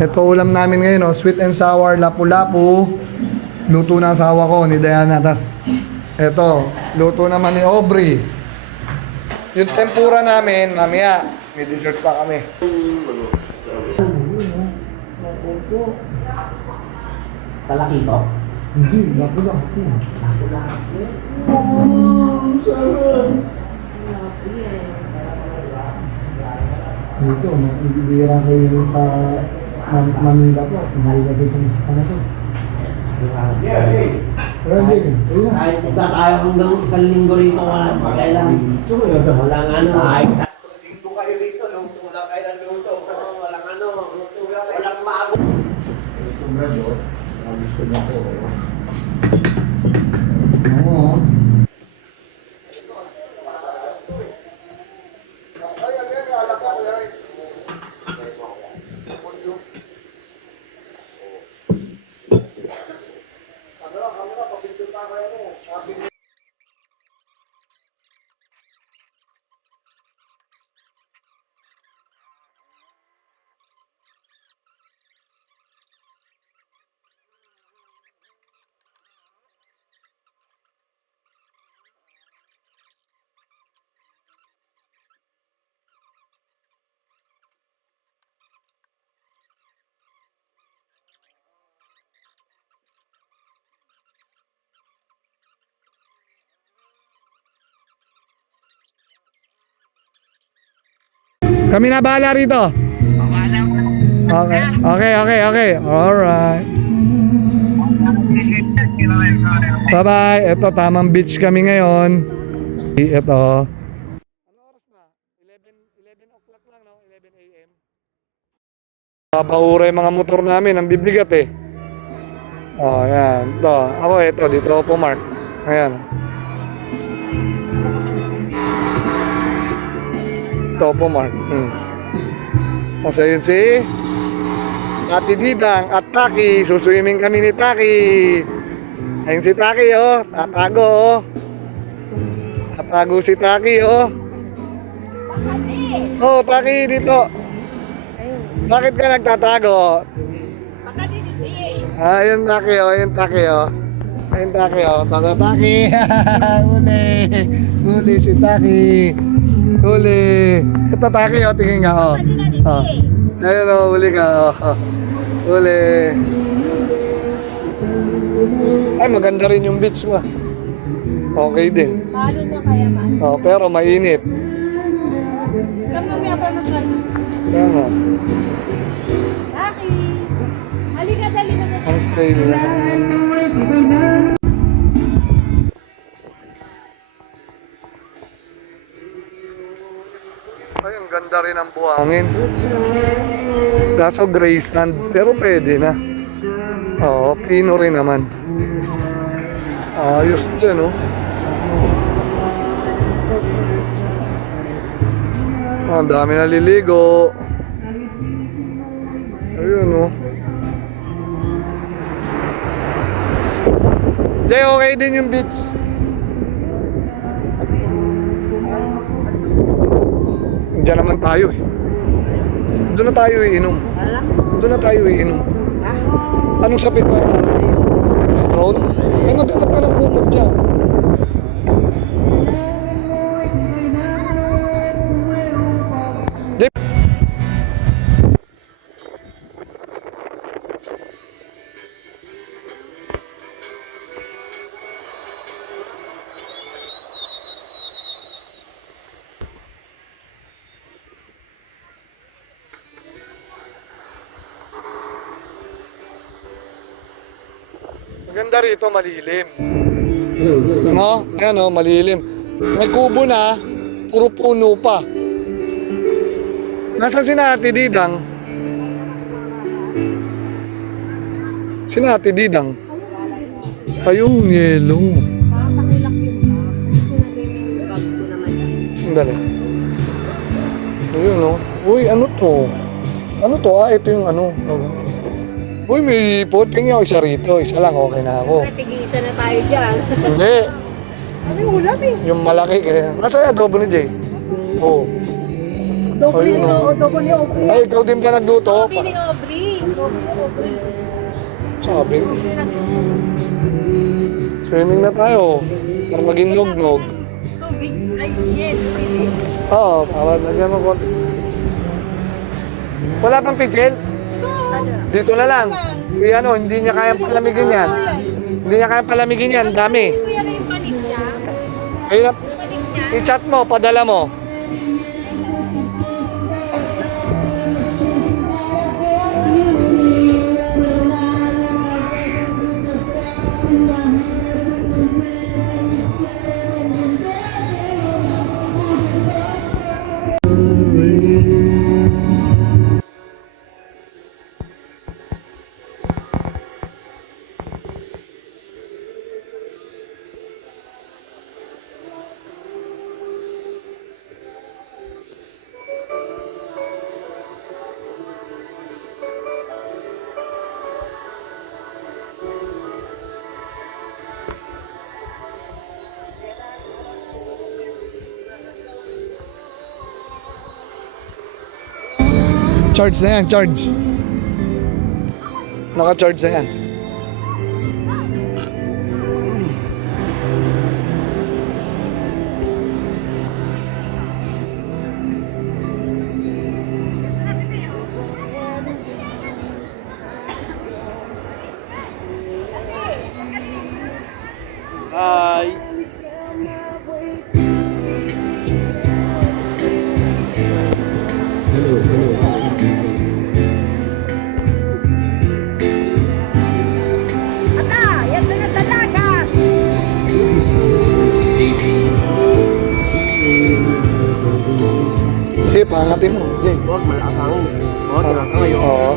Ito ulam namin ngayon, oh. Sweet and sour lapu-lapu. Luto ng asawa ko ni Diana. Tas ito, luto naman ni Aubrey. Yung tempura namin, mamaya, may dessert pa kami. Talaki po? Hindi, lapu-lapu. Dito, bibira kayo sa Manila po. Mahal kasi itong sa kanito. Pero hindi, ayun na. Kahit basta tayo hanggang isang linggo rito, walang kailangan. Walang ano. Dito kayo dito, luto lang kayo ng luto. Walang ano, luto lang kayo. Walang maabot. Gusto niya po. Oo. Kami na bahala rito. Okay, okay, okay, okay. Alright. Bye-bye. Ito, tamang beach kami ngayon. Ito. Ano oras na? 11 o'clock lang, no? 11 a.m. Papaura yung mga motor namin. Ang bibigat eh. Oh, ayan. Ito. Ako, ito. Dito ako pumark. Ayan. Ito po, Mark. Kasi yun si Ate Didang at Taki. Suswimming kami ni Taki. Ayun si Taki, oh. Tatago, oh. Tatago si Taki, oh. Oh, Taki, dito. Bakit ka nagtatago? Ayun Taki, oh. Ayun Taki, oh. Ayun Taki, oh. Taki. Uli. Uli si Taki. Huli. Ito Taki, oh, tingin nga, oh. Oh. Ayun, oh, huli ka, oh. Huli. Ay, maganda rin yung beach mo. Okay din. Mahalo na kaya man. Oh, pero mainit. Kami ako mag-ano. Tama. Taki! Halika, dali na. Ang trail na. Ay, ang ganda rin ang buhangin. Kaso gray sand, pero pwede na. Oo, pino rin naman. Ayos din, oh. Ang dami naliligo. Ayun, oh. Jay, okay din yung beach. Diyan naman tayo eh. Doon na tayo iinom. Doon na tayo iinom. Anong sapit ba yun? Drone? Eh, magkakap ka ng kumot dyan. Maganda rito, malilim. No? Ayan, oh, malilim. May kubo na, puro puno pa. Nasaan si Ate Didang? Si Ate Didang? Ayun, yelo. Pakakilak yun ba? Sinagay yung bag ko naman yan. Dali. Ayun, oh. Uy, ano to? Ano to? Ah, ito yung ano. Oh. Uy, may puting yung isa rito. Isa lang, okay na ako. Tigisa na tayo dyan. Hindi. Ano yung ulam eh? Yung malaki kaya. Nasa adobo ni Jay? Oo. Doble Ayun, ni oh. Doble ni Aubrey. Ay, ikaw din ba nagluto? Doble ni Aubrey. Doble ni Aubrey. Sabi. Doble nagluto. Swimming na tayo. Para maging nog-nog. Tubig. Ay, yes. Pwede. Oo, para lagyan mo konti. Wala pang pichel? Dito na lang. Ano, hindi niya kayang palamigin yan. Hindi niya kayang palamigin yan, dami. Kuya na yung panig niya. Ayun na, Panig niya. i-chat mo, padala mo. Charge na yan, charge. Naka-charge na yan. Hi. Ata, yan na sa dagat. Sige, pangatin mo. Okay. Huwag malakang. Oh, malakang ngayon. Oo.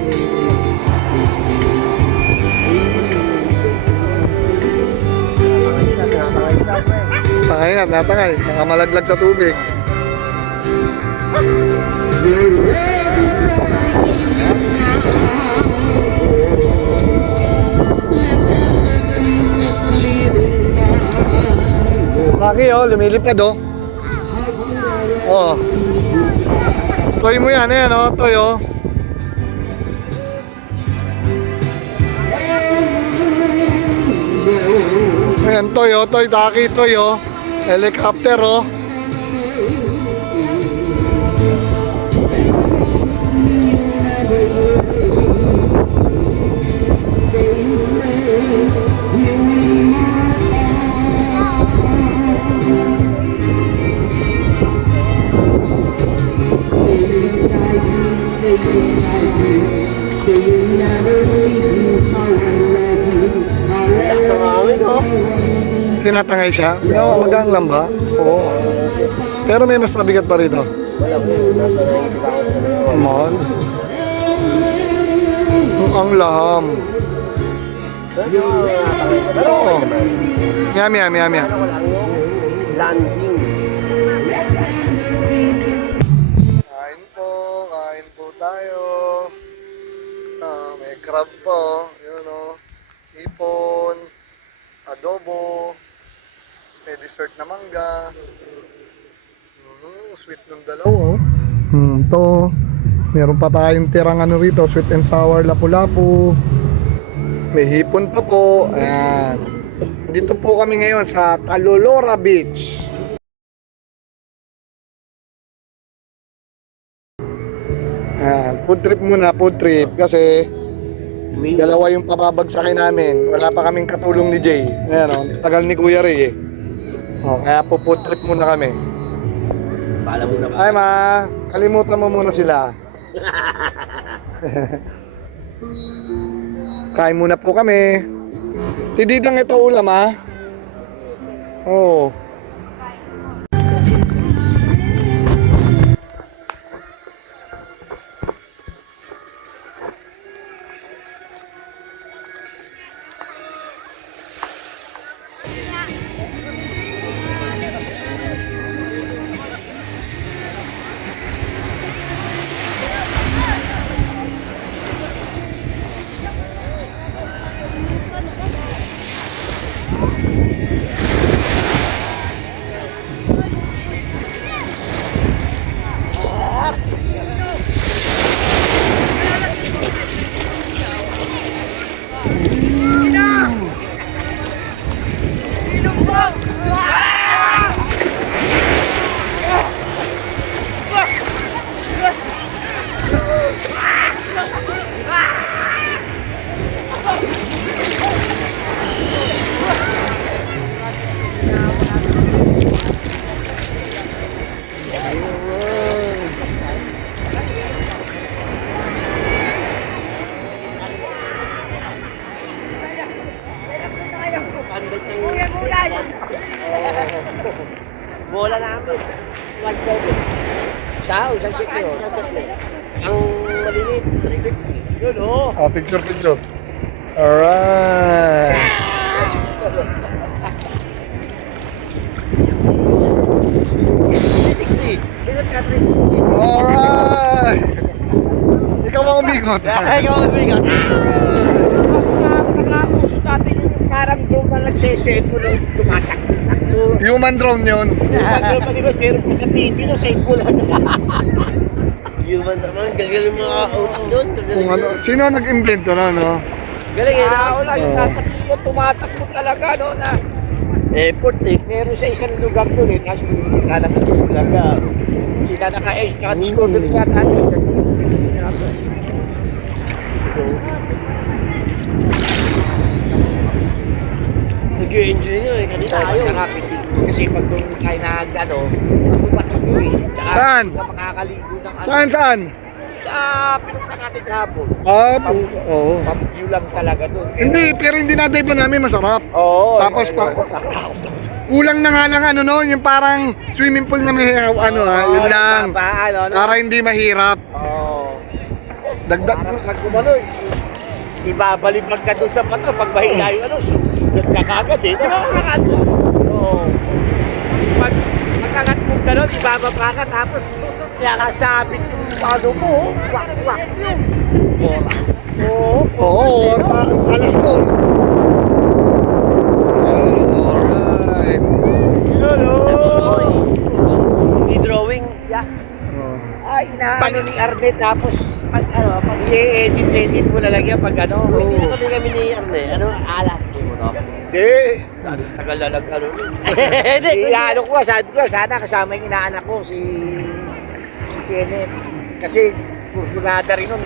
Tangay na, natangay. Nakamalaglag sa tubig. Laki oh, lumilipad oh. Oh. Toy mo yan, ayan oh, toy oh. Ayan, toy oh, toy, taki, toy oh. Helicopter oh. Sa hangin, oh. Tinatangay siya. No, magang lang ba? Oo. Pero may mas mabigat pa rito. Mahal. Ang laham. Oo. Yummy, yummy, yummy. Landing. Kain po tayo. May crab po. Yun o. Hipon. Adobo. May dessert na mangga. Sweet ng dalawa. To. Meron pa tayong tirang ano rito. Sweet and sour lapu-lapu. May hipon pa po. Ayan. Dito po kami ngayon sa Talolora Beach. Ayan. Food trip muna. Food trip. Kasi dalawa yung papabagsakin namin. Wala pa kaming katulong ni Jay. Ayan o. Tagal ni Kuya Ray eh. O, kaya po food trip muna kami. Pala mo na ba? Ay ma, kalimutan mo muna sila. Kain muna po kami. Tididang ito ulam ha. Oo. Bola namin. 1-7. Isang set yun. Ang maliliit, 350. Yun o. Oh, picture. Alright. 360. Pinot ka 360. Alright. Ikaw ang umigot. Ay, ikaw ang bigat. Nakakapuso dati yung parang drone na nagseset mo nung tumatakbo. Human drone yun. Human drone pa diba, meron pa sa TV no, sa ipul. Human naman, galing mga utak yun. Kung ano, sino ang nag-invent na, no? Galing eh. Wala yung tatakbo, tumatakbo talaga no na. Airport eh, meron sa isang lugar doon eh, kasi nalakad talaga. Sila naka-score doon nga natin. Nag-enjoy nyo eh, kanina ayaw. Masarapin din. Kasi pag doon tayo nag-ano, patupato eh. Tsaka Saan? hindi ka makakaligo ng ano. Saan? Sa pinunta natin kahapon. Oo. Pang-view lang talaga doon. Hindi, pero hindi na-dive pa namin masarap. Oo. Tapos kulang na nga lang ano no, yung parang swimming pool na may ano yun lang. Para hindi mahirap. Oo. Dagdag. Parang nagkumano eh. Ibabalibag ka doon sa pato pag mahina yung ano, sugat ka kagad eh. Di ba kakat mo? Oo. Pag makakat mo ka doon, ibababa ka tapos kaya kasabit yung ano mo, wak-wak yun. Oo, alas doon. Alright. Yun o. Hindi drawing, yeah. Ay, inaano ni Arne tapos pag i-edit mo na lang yan pag ano. Hindi na kami ni Arne. Ano, alas mo to? Hindi. Tagal na lang ano. Hindi. Ano ko, sabi ko, sana kasama yung inaanak ko, si Kenneth. Kasi kursunada rin nun,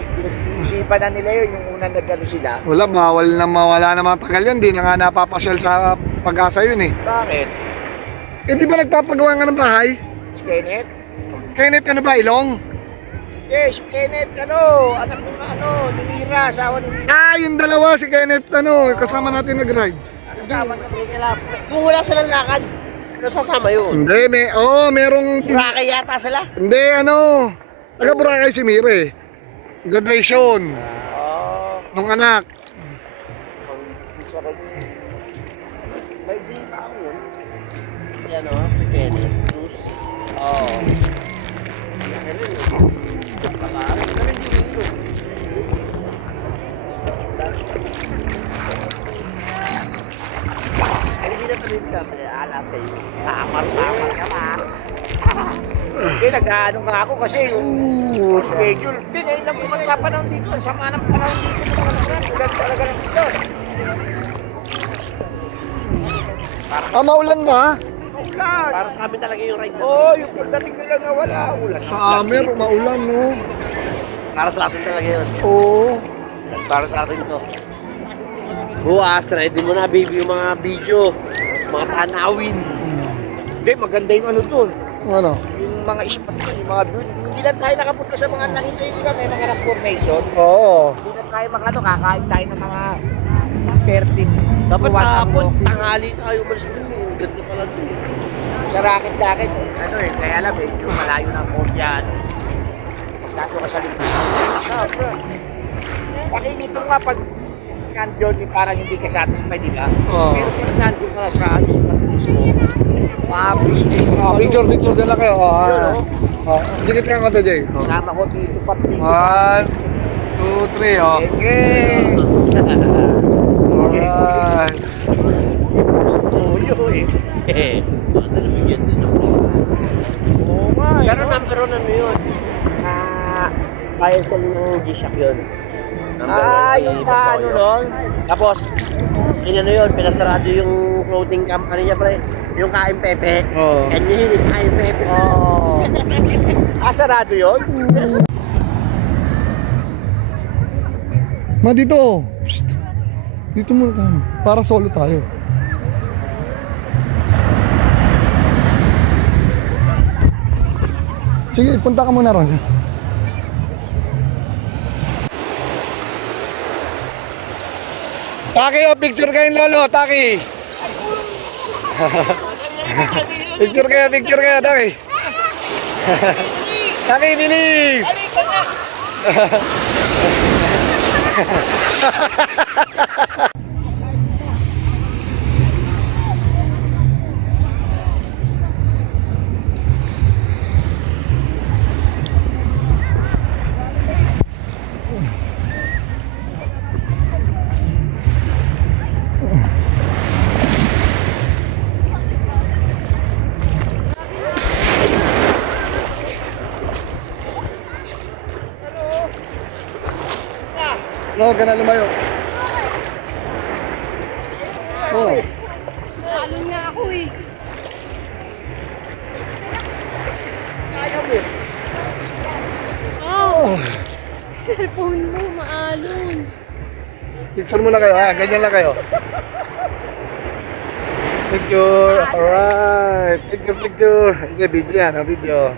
isipan na nila yun, yung unang nagano sila. Wala, bawal na mawala na matagal yun. Di na nga napapasyal sa Pag-asa yun eh. Bakit? Eh di ba nagpapagawa nga ng bahay? Si Kenneth? Kenneth ano ba, Ilong? Si Kenneth, anak ng Lumira, asawa ni Lumira. Ah, yung dalawa, si Kenneth kasama natin nag-rides. Kasama na. Kung wala silang lakad, nasasama yun. Hindi, merong... Boracay yata sila. Hindi, taga Boracay si Mire. Graduation nung anak. May di pa yun. Si Kenneth Cruz. Oo. Laki rin eh. Pag-aaral ka rin yung ilong. Hindi na tuloy ka, alam kayo. Tamar-tamar ka pa. Hindi, nag-ano nga ako kasi yung schedule. Hindi, ngayon lang po magpapanahon dito. Ang sama ng panahon dito. Ulan talaga ng dito. Maulan ba? Ulan. Para sa amin talaga yung ride na. Oo, yung pagdating nila nga wala. Ulan. Sa Amer, maulan, no? Para sa atin talaga yun. Oo. Para sa atin to. Bukas, ready mo na baby yung mga video. Mga tanawin. Hindi, maganda yung ano doon. Ano? Yung mga spot doon, yung mga view. Hindi lang tayo nakapunta sa mga nakita yung iba. May mga rock formation. Oo. Hindi lang tayo kakain tayo ng mga 30. Dapat Buwan kahapon, ang- tanghali tayo umalis mo yun. Ganda pala dun. Sa racket-racket, kaya alam yung malayo ng Portian. Tato ka sa likod. Pakinito nga pag nandun, parang hindi ka satisfied, di ba? Oo. Pero kung nandun ka sa pag-is mo, ma-appreciate ka. Picture dala kayo. Dikit ka nga to, Jay. Sama ko dito pati. 1, 2, 3, Okay. Alright. Tuyo eh. Nalabigyan din ako. Oo nga eh. Pero number 1 ano yun? Kaya sa ng G-Shock yun. Yung ano nun? Tapos, inano yun, pinasarado yung clothing company niya, pre. Yung Kain Pepe. Oo. Yan yun, yung Kain Pepe. Oo. Sarado yun? Ma, dito. Psst. Dito muna tayo. Para solo tayo. Sige, punta ka muna ron. Taki, picture kayong lolo, Taki. Picture kaya, Taki. Taki, bilis! No, ka na lumayo. Oh. Alon nga ako eh. Oh! Cellphone mo, maalon. Picture muna kayo, ganyan lang kayo. Picture, alright. Picture. Hindi, video yan, video.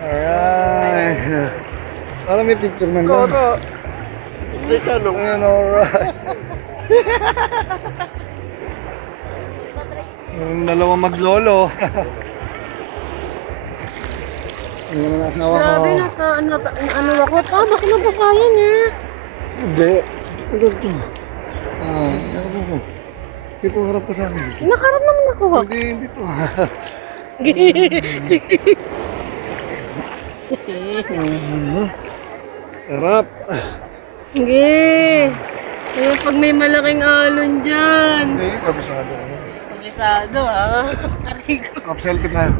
Alright. Parang may picture man lang. Hindi ka nung... Ayan, alright. Yung dalawang maglolo. Ano naman ang asawa ko? Grabe, ano ako. Bakit nabasayan eh? Hindi. Ito. Ano ko? Dito harap ka sa akin. Nakarap naman ako. Hindi to. Harap. Sige. Eh, pag may malaking alon dyan. Hindi, kabisado. Kabisado ha. Arigo. Up selfie tayo.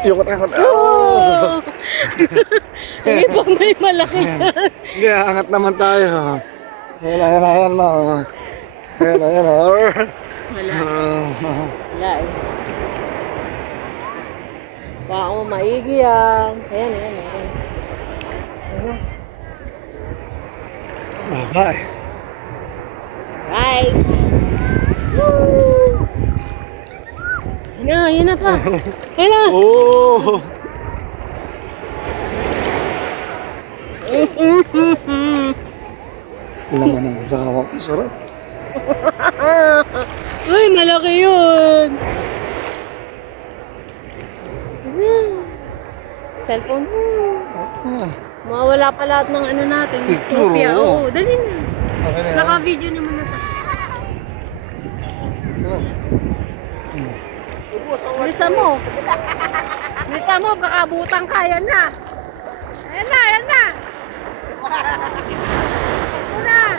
Iyokot-akot. Oh! Sige, pag may malaki dyan. Hindi, angat naman tayo. Ayan mo. Ayan. Wala. Wala eh. Baka mo maigi yan. Ayan. Bye. Right. Woo! Yun na pa. Ayun na. Oh! Laman ang asawa ko. Sarap. Uy, malaki yun. Cellphone mo. Ah, Mawawala pa lahat ng ano natin. Picture, Kopya. oo. Oo, dali na. okay na yan. Naka-video naman na to. Ano? Bisa mo. Bisa mo, baka butang ka. Yan na. Ayan na. Ito na.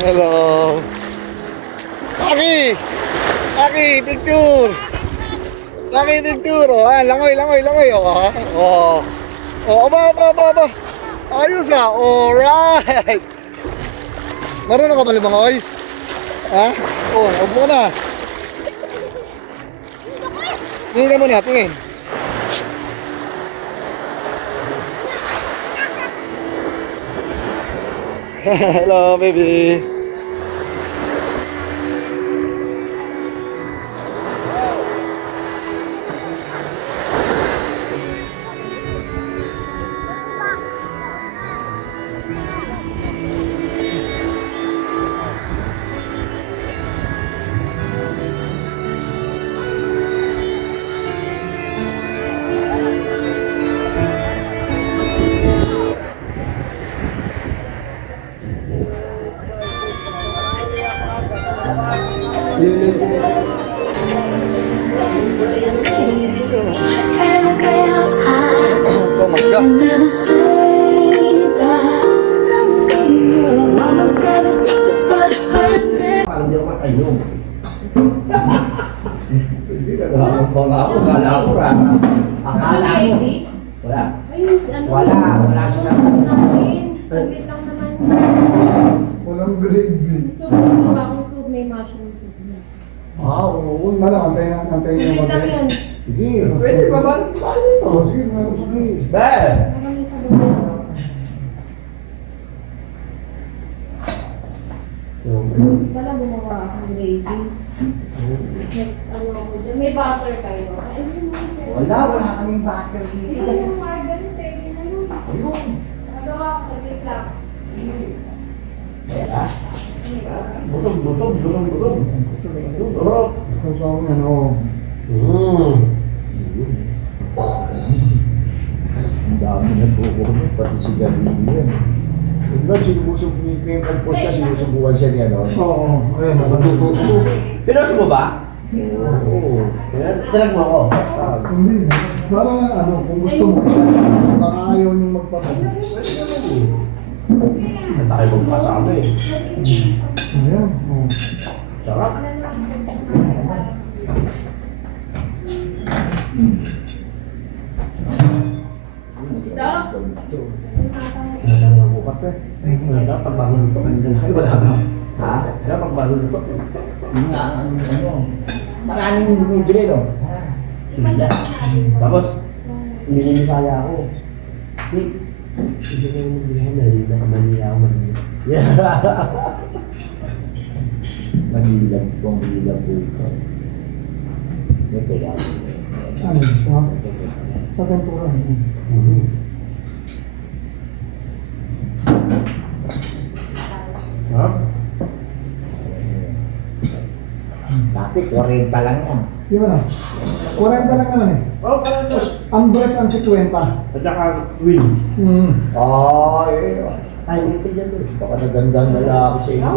Hello. Taki, picture. Taki, picture. Oh, langoy. Oh. Oh, aba. Ayos alright. Marunong ka ba lumangoy? Ha? Oh, upo na. Tingnan mo na, tingin. Hello, baby. Oh my God. Walang gravy. Soup, di ba akong soup, may mushroom soup na. Oo. Ano, antayin yung Hindi lang mag-gravy. yan. Sige, pwede ba ba? Oh, sige, meron sa gravy. Be! Marami sa buhay. Wala gumawa akong gravy. Next, ano ako dyan. May butter kayo. Ay, Wala kaming butter Ito dito. yung margarine, pwede na yun. Ayun. Nagawa ko sa bigla. Busog. Sarap. Gusto ko yan, oo. Ang dami na buko mo, pati si Galileo yan. Diba, sinubusog ni Pim Pagpos ka, sinusubukan siya niya, no? Oo, ayun, natututo. Pinos mo ba? Oo. Tinag mo ako. Hindi. Para ano, kung gusto mo, baka ayaw nyo magpapag. Ang tayo magpasama eh. Ayan, oo. Sarap. Maraming bumibili, no? Sila. Tapos, nililisaya ako. Hindi kayo magbilihan na rin. Manila ako, Manila. Manila po ito. May kailangan. Ano, sa tempura. Ha? Dati, 40 lang yan. Di ba na? 40 lang naman eh. Oh, parang mas. Ang breast ang 50. At saka, win. Ay, ito dyan doon. Baka nagandang lalaki sa inyo.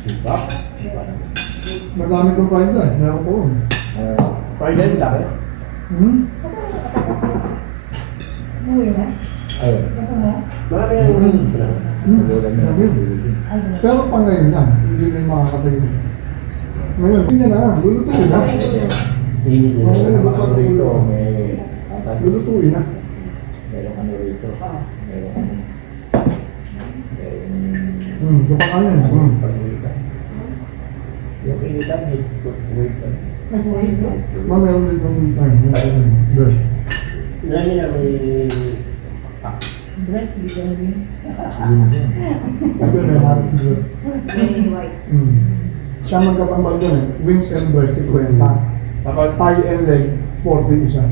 Diba? Marami kong parin doon. Meron ko. Friday lang eh. Ayun. Marami yan. Pero pang ngayon yan, hindi na yung makakatayo. Ngayon, hindi na, lulutuin na. Hindi din Oo, naman lupa ano rito. ulo. May Lulutuin na. meron ano rito. Meron ano. Lupa ka yan. Yung initan, wait. Meron din kong time. Breast. Nami na may... Ito na yung hard breast. Siya magkatambal doon eh. Wings and breast, 50. Kapag... Thigh and leg, 40 isa.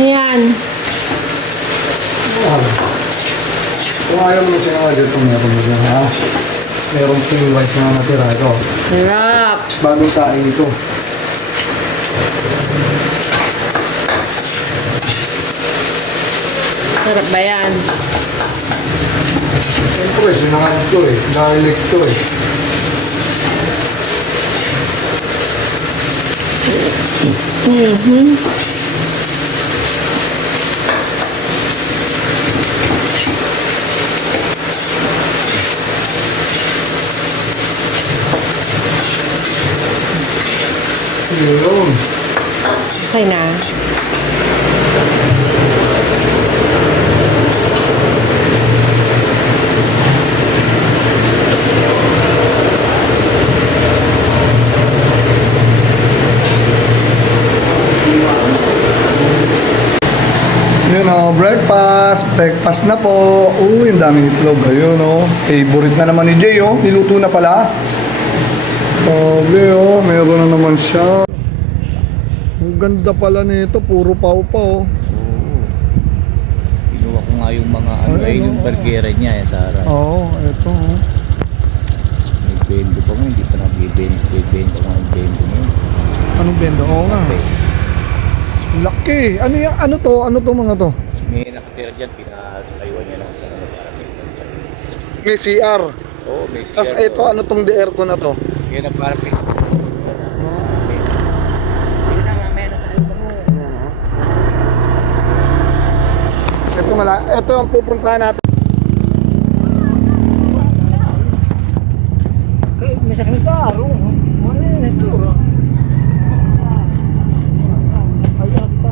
Yan. Kung ayaw mo siya nga dito, meron mo dyan ha. Merong pink white na natira ito. Sarap. Bagong saing ito. Sarap ba yan? Siyempre, sinangad ko eh. Garlic to eh. Yun. Okay na. Yun o, breakfast. Breakfast na po. Uy, ang daming itlog. Ayun o. Favorite na naman ni Jay o. Niluto na pala. Okay o, meron na naman siya. Ang ganda pala nito. Puro pau-pau. Kinuha ko nga yung mga ano, Ay, ayun yung ano, burgera niya eh, Tara. Oo, eto o. May bendo pa nga, hindi pa nabibenta ko nga yung bendo niya. Anong benda? Oo nga. Okay. Laki. Ano yung, ano to? Ano to mga to? May nakatira dyan, pinatayuan niya lang sa May CR. Oo, may Tapos ito, ano tong DR ko na to? Yan ang parang pin. Ito ang pupuntahan natin. May sakit ka, Aro. Ano yun ito? Ayat pa.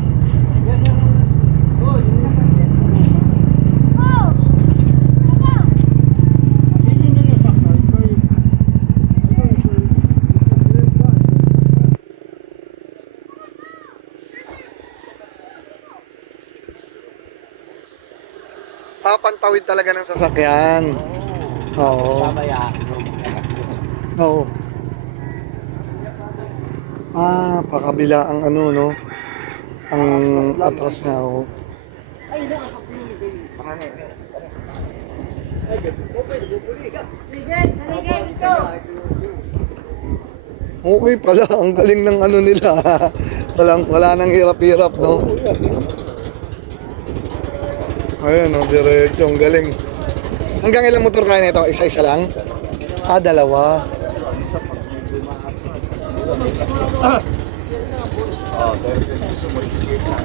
Pantawid talaga ng sasakyan. Oo. Babaya. Oo. Pakabila ang ano, no? Ang atras nga, oo. Okay pala, ang galing ng ano nila. Wala nang hirap-hirap, no? Ayun, no, diretso, ang galing. Hanggang ilang motor kaya nito? Isa-isa lang? Dalawa. Oh, sir, gusto mo i-share na.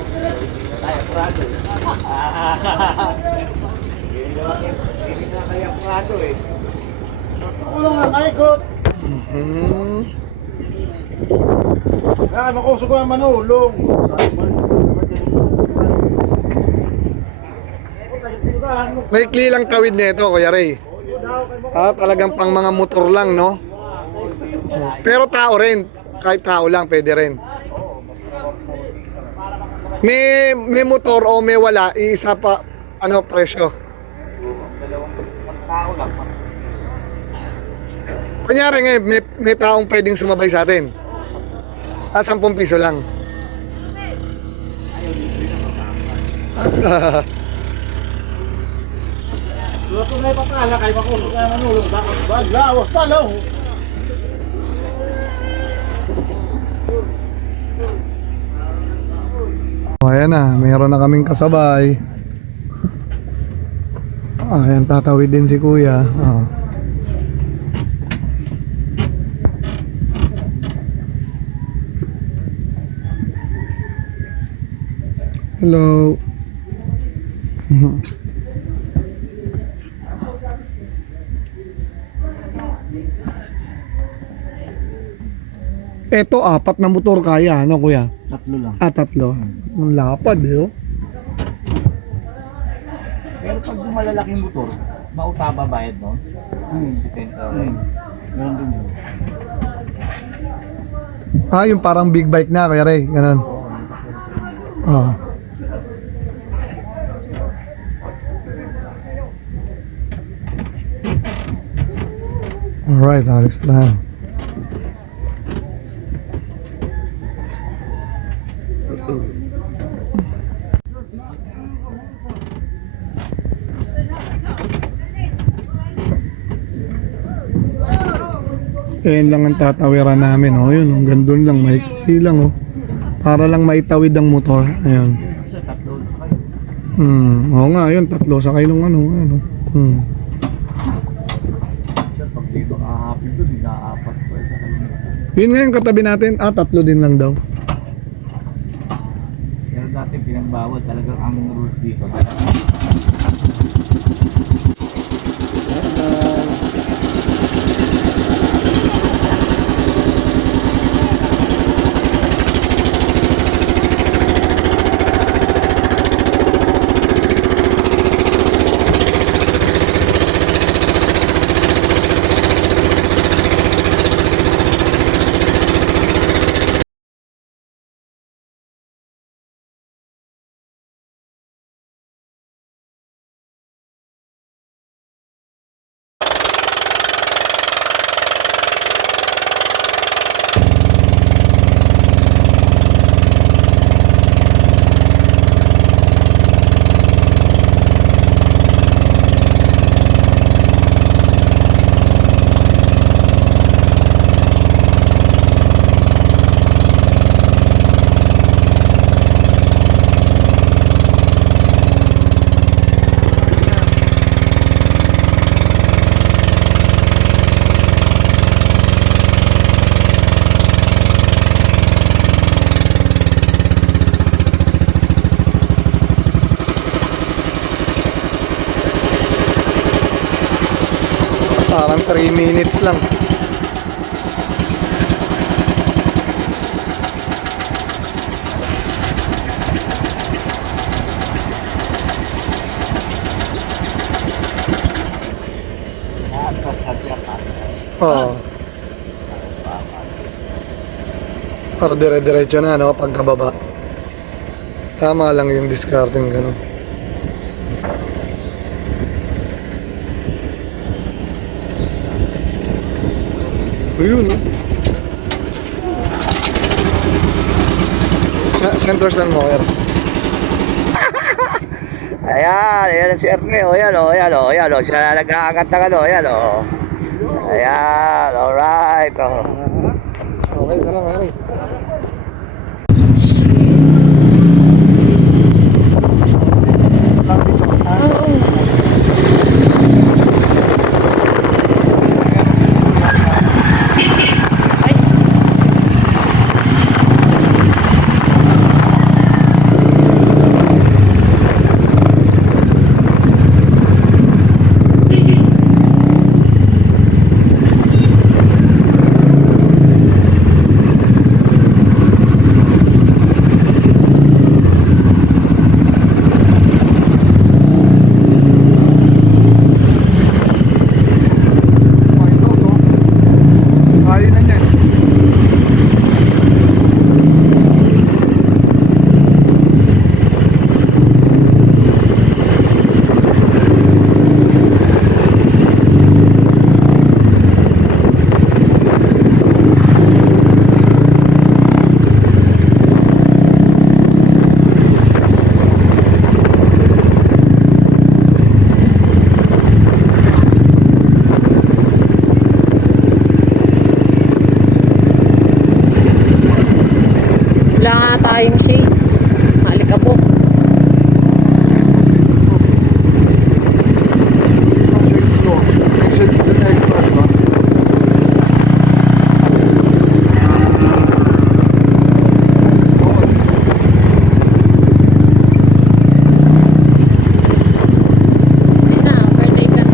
Ay, Prado. Hindi na kaya Prado eh. Tulong nga, Michael! Mhm. Makuso ko ang manulong. Maikli lang tawid nito, Kuya Ray. Talagang pang mga motor lang, no? Pero tao rin. Kahit tao lang, pwede rin. May motor o may wala, iisa pa, ano, presyo. Kunyari ngayon, may taong pwedeng sumabay sa atin. 10 piso lang. Luto na ipapala kay makuso ka ang manulong. Dapat lawas talaw. Ayan na, mayroon na kaming kasabay. Ayan, tatawid din si Kuya. Hello. Ito, 4 na motor kaya, ano Kuya? Tatlo lang. 3. Ang lapad, eh, oh. Pero pag malalaking motor, mautaba bayad no? Si Penta. Meron din yun. Yung parang big bike na, Kuya Ray, ganun. Alright, Alex lang. Ayan lang ang tatawiran namin, oh. Yun, oh. Gandun lang, maikli lang, oh. Para lang maitawid ang motor. Ayan. Oo nga, yun, 3 sakay nung ano. Pag dito kahapin doon, ika-4 pa isa kayo. Yun nga yung katabi natin. 3 din lang daw. Pero dati pinagbawal talagang ang rules dito. Para dire-diretso na, no? Pagkababa. Tama lang yung discarding gano'n. Ayun, no? Center stand mo, Air. Ayan, ayan si Erne, o yan o, ayan o, ayan o, siya na nag-aagat ng ano, ayan o. Ayan, alright o. Okay, tara, Mary. Kaya na niyan. Wala nga tayong shades. Malikabok. Shades din extra, di ba? Ayun na, birthday ka na.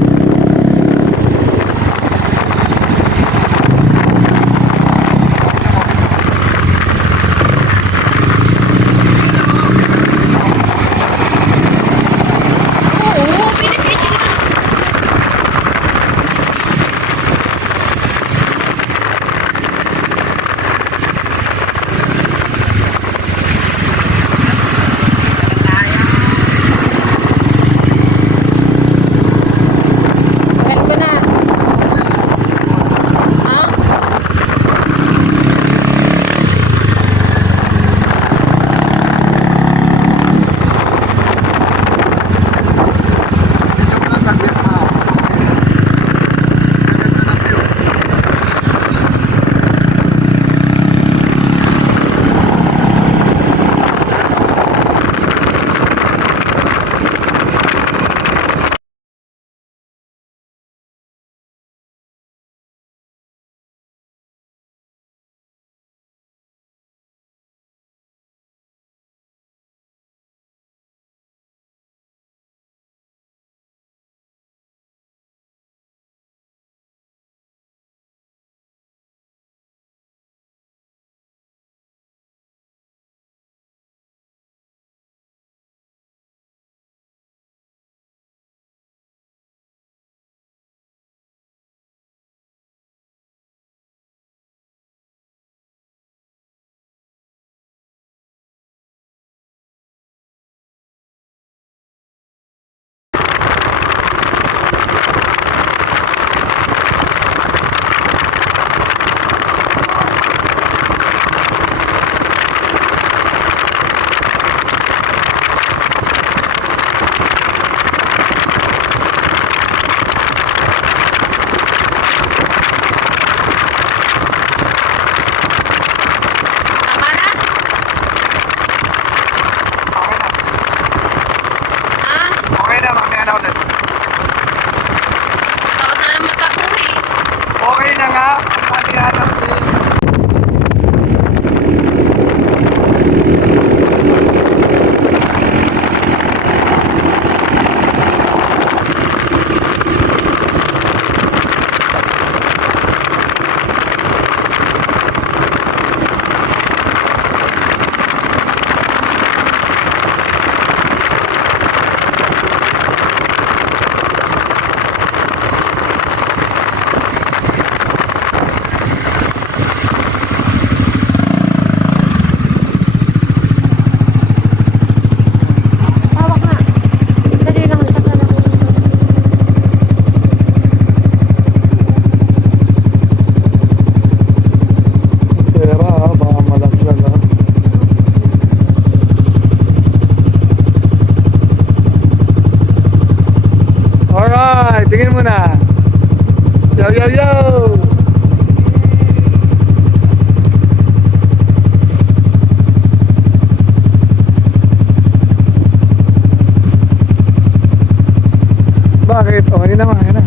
Ayun na, ayun na.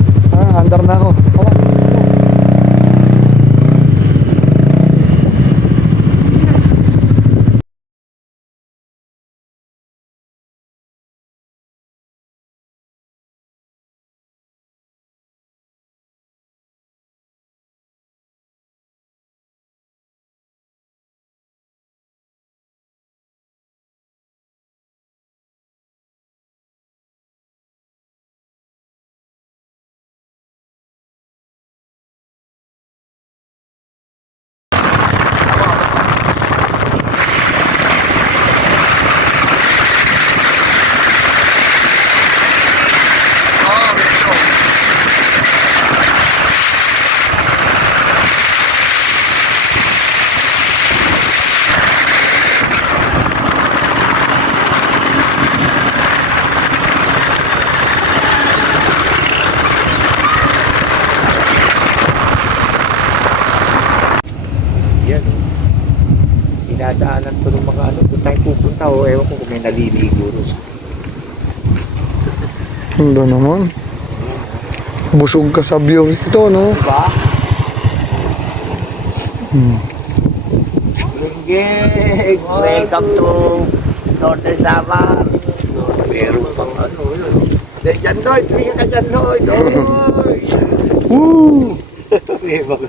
Andar na ako. Hawak. Yan o. Dinadaanan to ng mga ano. Kung tayo pupunta o ewan ko kung may naliligo rin. Hindi naman. Busog ka sa view. Ito, no? Diba? Hmm. Linggig! Welcome to Northern Samar. Meron pang ano yun. Diyan Lloyd! Tumingin ka dyan Lloyd! Oy! Woo! May mga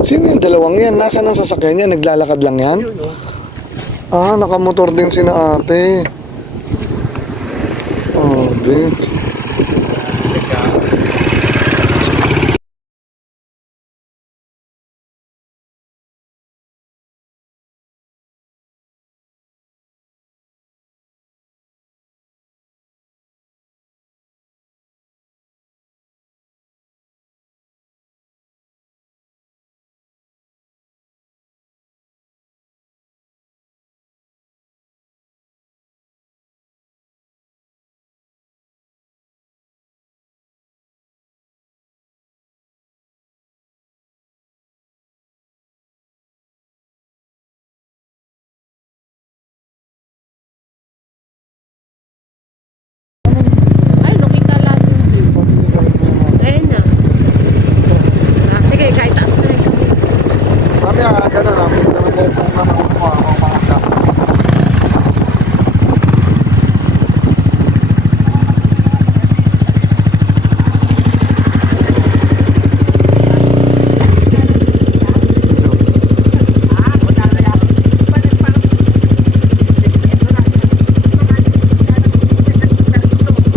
Sino yung dalawang yan? Nasaan ang sasakyan yan? Naglalakad lang yan? yun o. Nakamotor din si na ate. Di. Ay, nakita lang din. Ayun na. Sige, kahit taas na rin kami. Kami ganun na.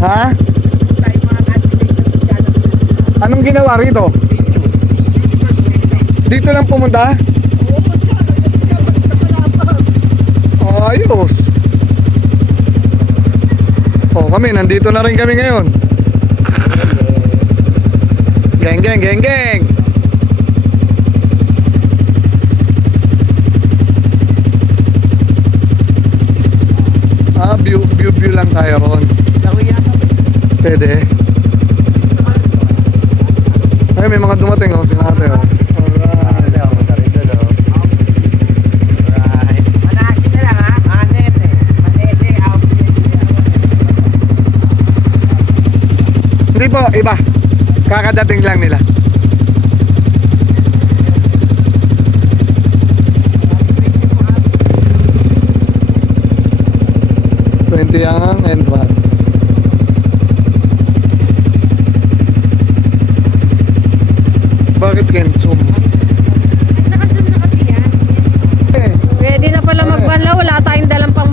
Ha? Anong ginawa rito? Dito lang pumunta? Ayos. Kami, nandito na rin kami ngayon. Geng, geng, geng, geng. View lang tayo ron. Pwede. Ay, may mga dumating oh, sinate oh. Manasi na lang ha? Manese. Manese. Hindi po, iba. Kakadating lang nila. Ang entrance. Bakit Kensum? Nakasum na kasi yan. Pwede na pala magbanlaw. Wala tayong dalang pang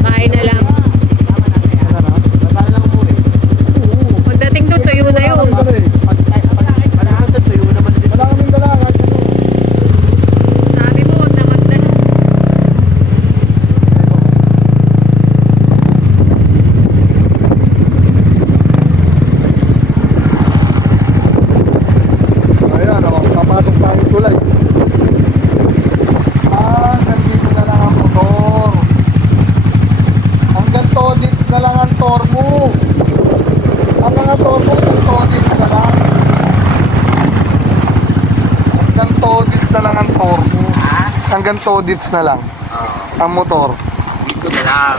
kain na lang. Pagdating doon, tuyo na yun. Wala kaming dala. Sabi mo, huwag na magdala. Ayan, papasok tayo tulay. Nandito na lang ang motor. Hanggang todits na lang ang tormo. Hanggang todits na lang. Hanggang todits na lang ang tormo. Hanggang todits na lang ang motor. Dito na lang.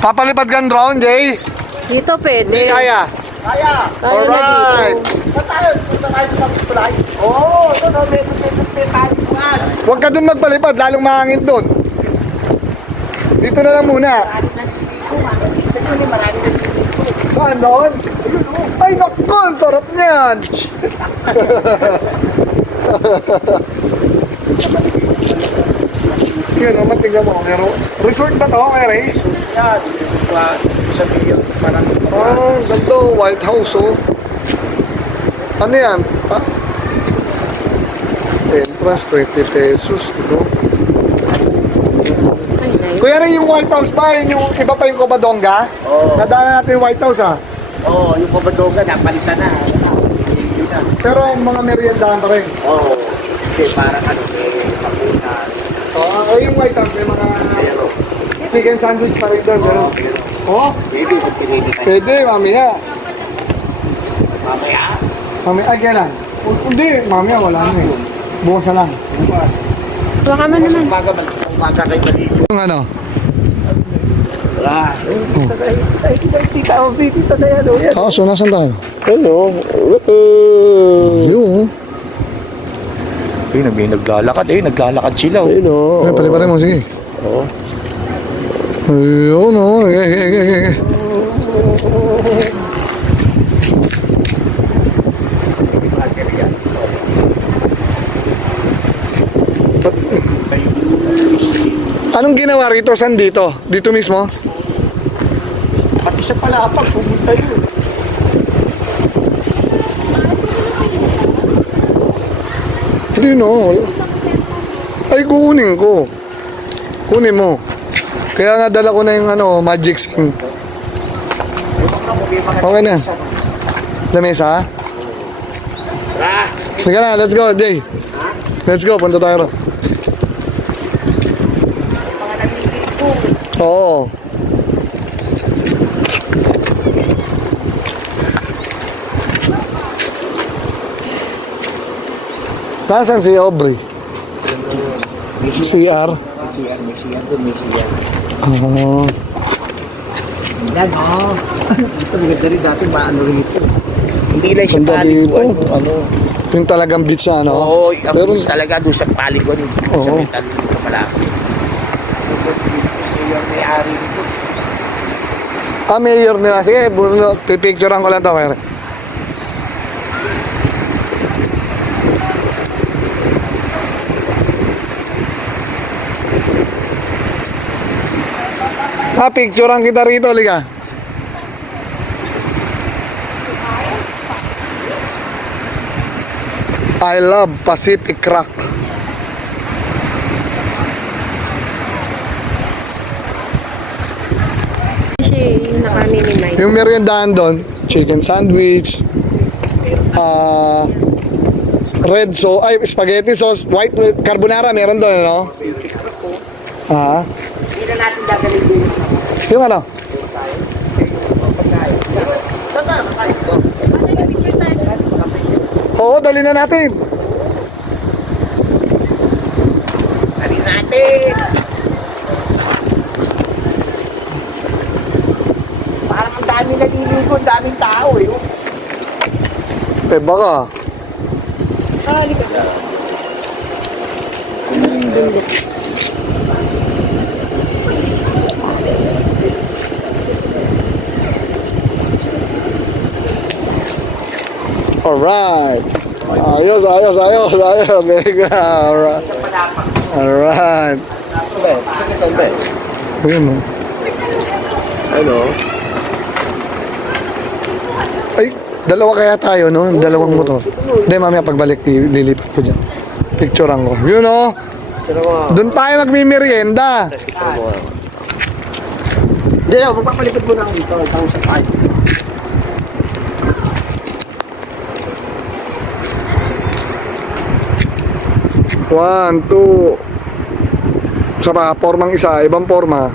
Papalipad kang drone, Jay? Dito pwede. Hindi kaya. Kaya. Tayo na Alright. dito. Saan tayo? Punta tayo sa tulay? Oo, doon. May palitan. Huwag ka dun magpalipad, lalong mahangin dun. Dito na lang muna. Saan doon? Ay, naku, ang sarap niyan. Yun, naman, tingnan mo. Pero, resort ba to, kay Ray? Yan. Sa video. Parang Ah, ganda, White House, oh. Ano yan? Ah? Entrance, 20 pesos, ano? Ay, nice. Kuya Ray, yung White House ba? Yun yung iba pa yung Covadonga? Oo. Nadaan natin yung White House, ah. Oo, yung Covadonga, napalitan na. Hindi na. Pero mga meriendahan pa rin. Oo. Kasi parang ano, may pakuna. Oo, yung White House, may mga Pero, chicken sandwich pa rin doon. Pero, oh, baby, kung pinili ka. pwede, mamaya. Mamaya. Mamaya, ay, kailan? Hindi, mamaya, wala na eh. Bukas na lang. Baka man naman. Umaga kayo maligo. Yung ano? Wala. Ay, tita, tita na yan. Yan. Ah, so nasan tayo? Hello. Yung. May naglalakad naglalakad sila. Hello. Ay, paliparin mo, sige. Oo. Ayun, oh. Anong ginawa rito? Saan dito? Dito mismo? Pati sa palapag, pumunta yun. Hindi no. Ay, kukunin ko. Kunin mo. Kaya nga dala ko na yung ano, magic sing. Okay na. Lamesa, ha? Sige na, let's go, Jay. Let's go, punta tayo ron. Oo. Nasaan si Aubrey? CR? May siyan doon, may siyan. Oo. Yan, oh. Ito, maganda rin dati, maano rin ito. Hindi lang siya Ganda dito. paliguan, ano. Yung talagang beach na ano? Oo, ang Pero, beach talaga doon sa paliguan, sa Oo. metal dito malaki. Yung may-ari nito. mayor nila. Sige, pipicturean ko lang to. Kaya. Picturean kita rito, liga. I love Pacific Rock. Siya yung naka-minimize. Yung meriendahan doon, chicken sandwich, red sauce, ay spaghetti sauce, white carbonara meron doon, no? Ah, Hindi na natin dadalhin din. yung ano? Oo, dali na natin. Dali natin. Parang ang dami naliligo, ang daming tao eh. Eh baka. Alright. Ayos. Mega. Alright. Alright. Ayun, no? Ano? Ay, dalawa kaya tayo, no? Dalawang motor. Hindi, mamaya pagbalik, lilipat ko dyan. Picturean ko. Yun, no? Doon tayo magmimerienda. Hindi na, magpapalipad mo na ako dito. Ikaw sa tayo. One, two. Saka, formang isa, ibang forma.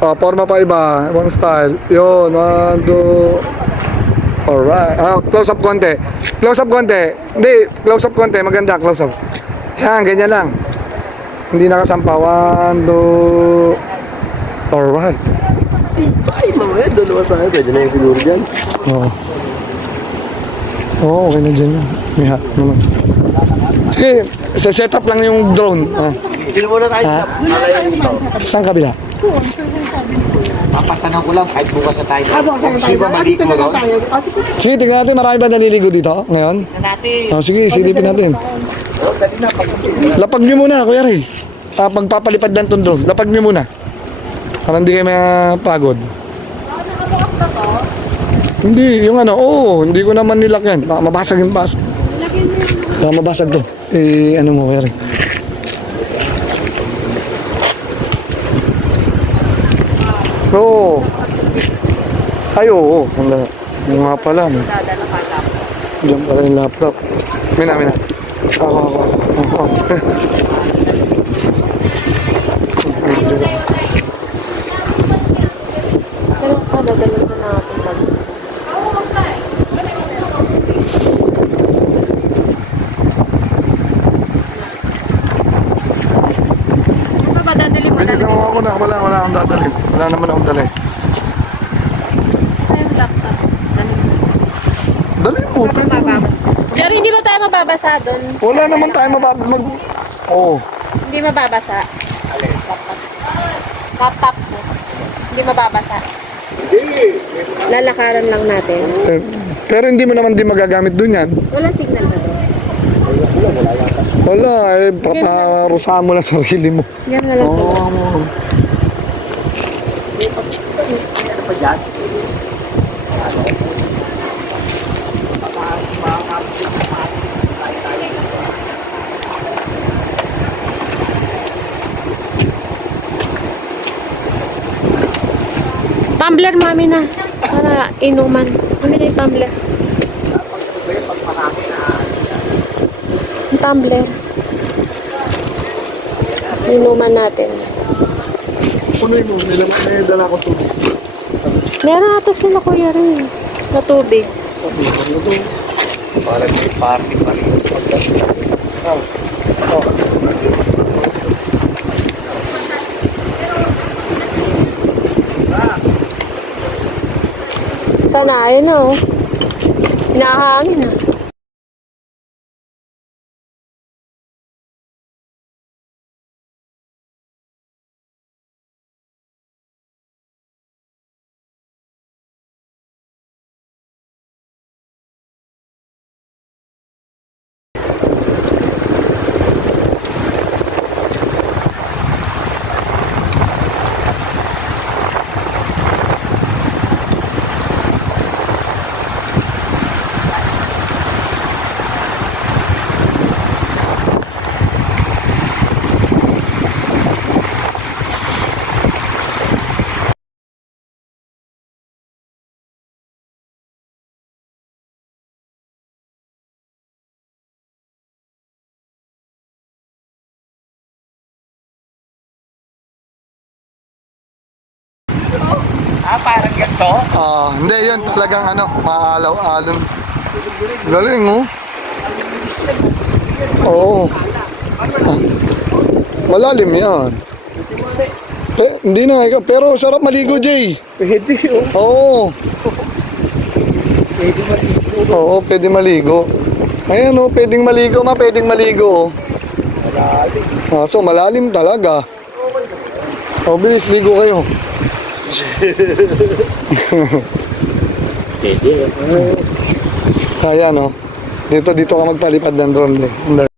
Forma pa iba, ibang style. Yun, one, two. Alright. Close up konti. Close up konti. Hindi, close up konti. Maganda, close up. Yan, ganyan lang. Hindi nakasampa. 1, 2, or what? Ay, mamaya, dalawa tayo. Pwede na yung siguro dyan. Oo. Oo, okay na dyan yun. May hat naman. Sige, set up lang yung drone. Ah. Hindi muna tayo Ha? sa malayan dito. Saan kabila? Papatanong ko lang, kahit bukas na tayo. Sige ba, maliit mo lang? Sige, tingnan natin. Marami ba naliligo dito ngayon? Natin. Oh, sige, silipin natin. Oh, dali na. Lapag nyo muna, Kuya Ray. Pagpapalipad ng tundro, lapag nyo muna. Para hindi kayo mapagod. Hindi, yung ano, hindi ko naman nilak yan. Baka mabasag yung bas. Baka mabasag to. Ano mo, Kuya Ray? Oo. Ay, oo. Yung nga pala. No? Diyan pala yung laptop. Mina. Ako. Pero padadalan na natin pag... Ano ba dadali mo? Bilisan mo ako na. Wala akong dadalhin. Wala naman akong dalhin. Yung laptop. Dalhin mo. Pwede mo. Pero hindi ba tayo mababasa doon? Wala naman tayo Oo. Hindi mababasa. Laptop mo. Hindi mababasa. Lalakaran lang natin. Pero hindi mo naman magagamit dun yan. Wala signal na doon. Wala, paparusahan mo lang sarili mo. Yan na lang signal. Tumbler, mami na. Para inuman. Mami na yung tumbler. Yung tumbler. Inuman natin. Punoy mo, may dala ko tubig. Meron ata sila kuya rin. Na tubig. Parang may party pa rin. Sana, ayun na oh. Hinahangin na. Parang ganito. Hindi, yun talagang maalaw-alon. Galing, oh. Oo. Malalim yan. Hindi na, ikaw. Pero sarap maligo, Jay. Pwede, Oo. Oo, pwede maligo. Ayan, oh, pwedeng maligo, pwedeng maligo, oh. So, malalim talaga. Bilis, ligo kayo. Pwede. Ayan, oh. Dito ka magpalipad ng drone.